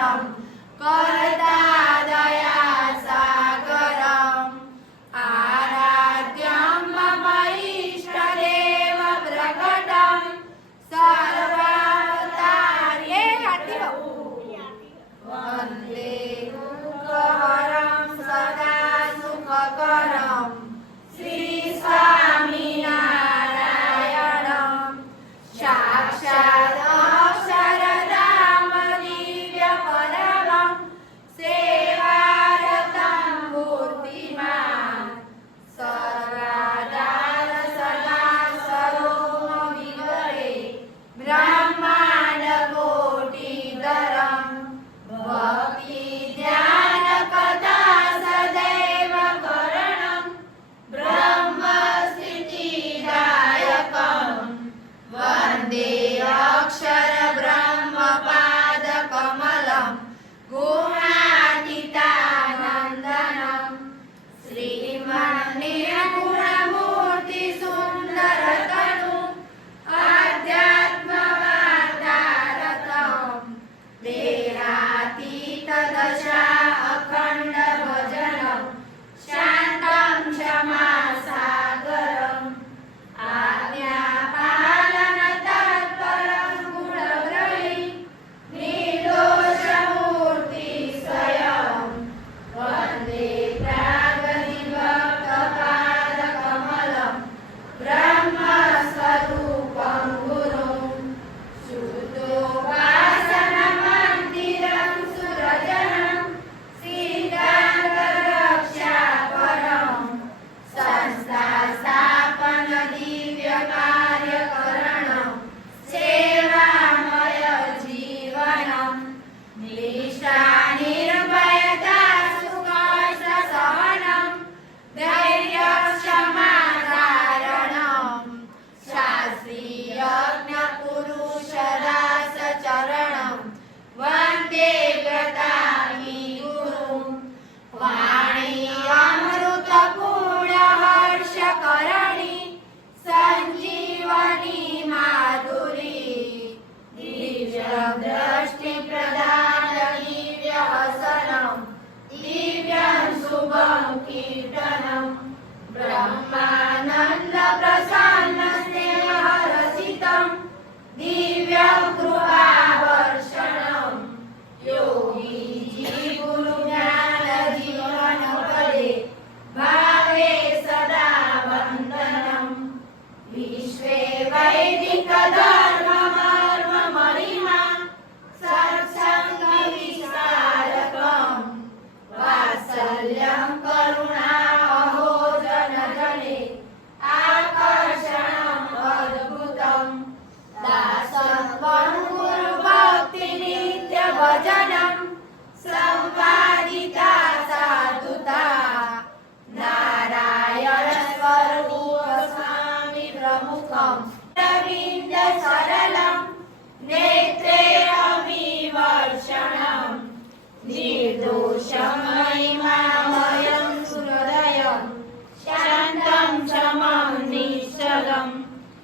சரணம்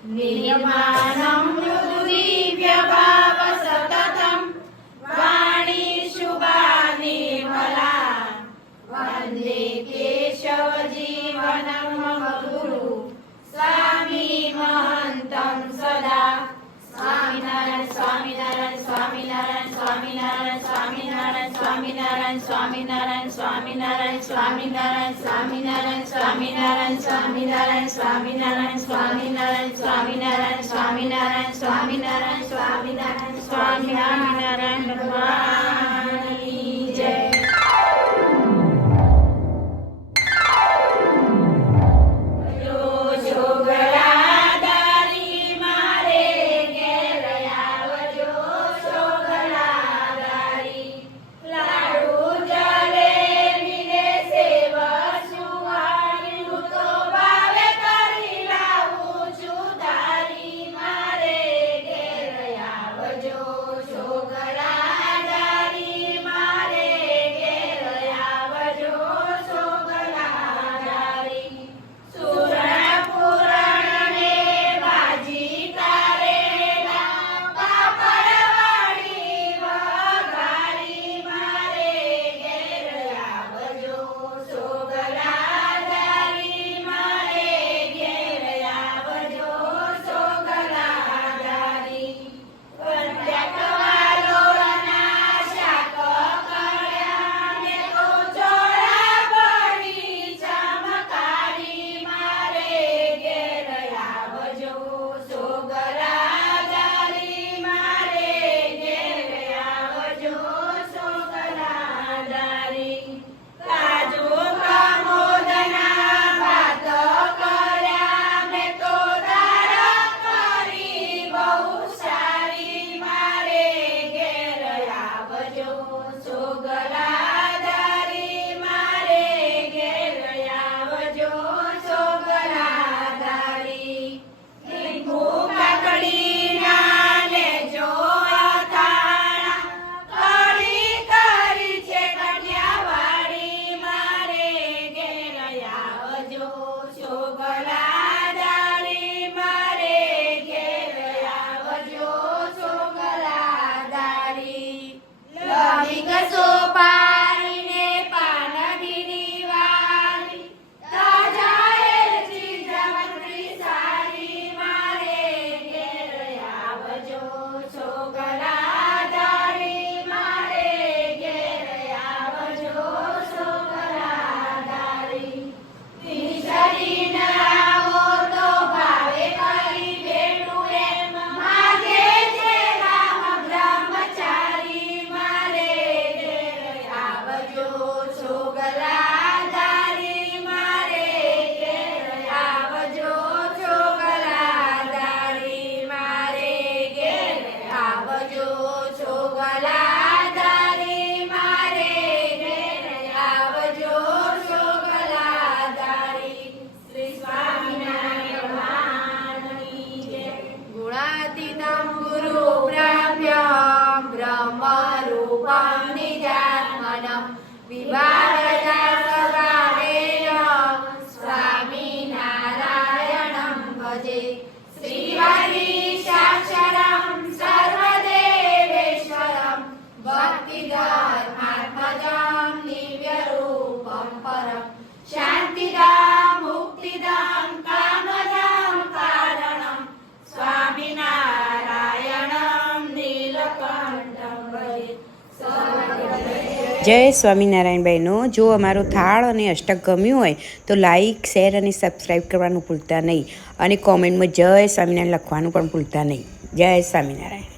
નિર્માણમ સ્વામિનારાયણ સ્વામિનારાયણ સ્વામિનારાયણ સ્વામિનારાયણ સ્વામિનારાયણ સ્વામિનારાયણ સ્વામિનારાયણ સ્વામિનારાયણ સ્વામિનારાયણ સ્વામિનારાયણ સ્વામિનારાયણ સ્વામિનારાયણ સ્વામિનારાયણ સ્વામિનારાયણ ભગવાન Senhor. જય સ્વામિનારાયણ જો અમારો થાળ અને અષ્ટક ગમ્યું હોય તો લાઇક શેર અને સબસ્ક્રાઈબ કરવાનું ભૂલતા નહીં. અને કોમેન્ટમાં જય સ્વામિનારાયણ લખવાનું પણ ભૂલતા નહીં. જય સ્વામિનારાયણ.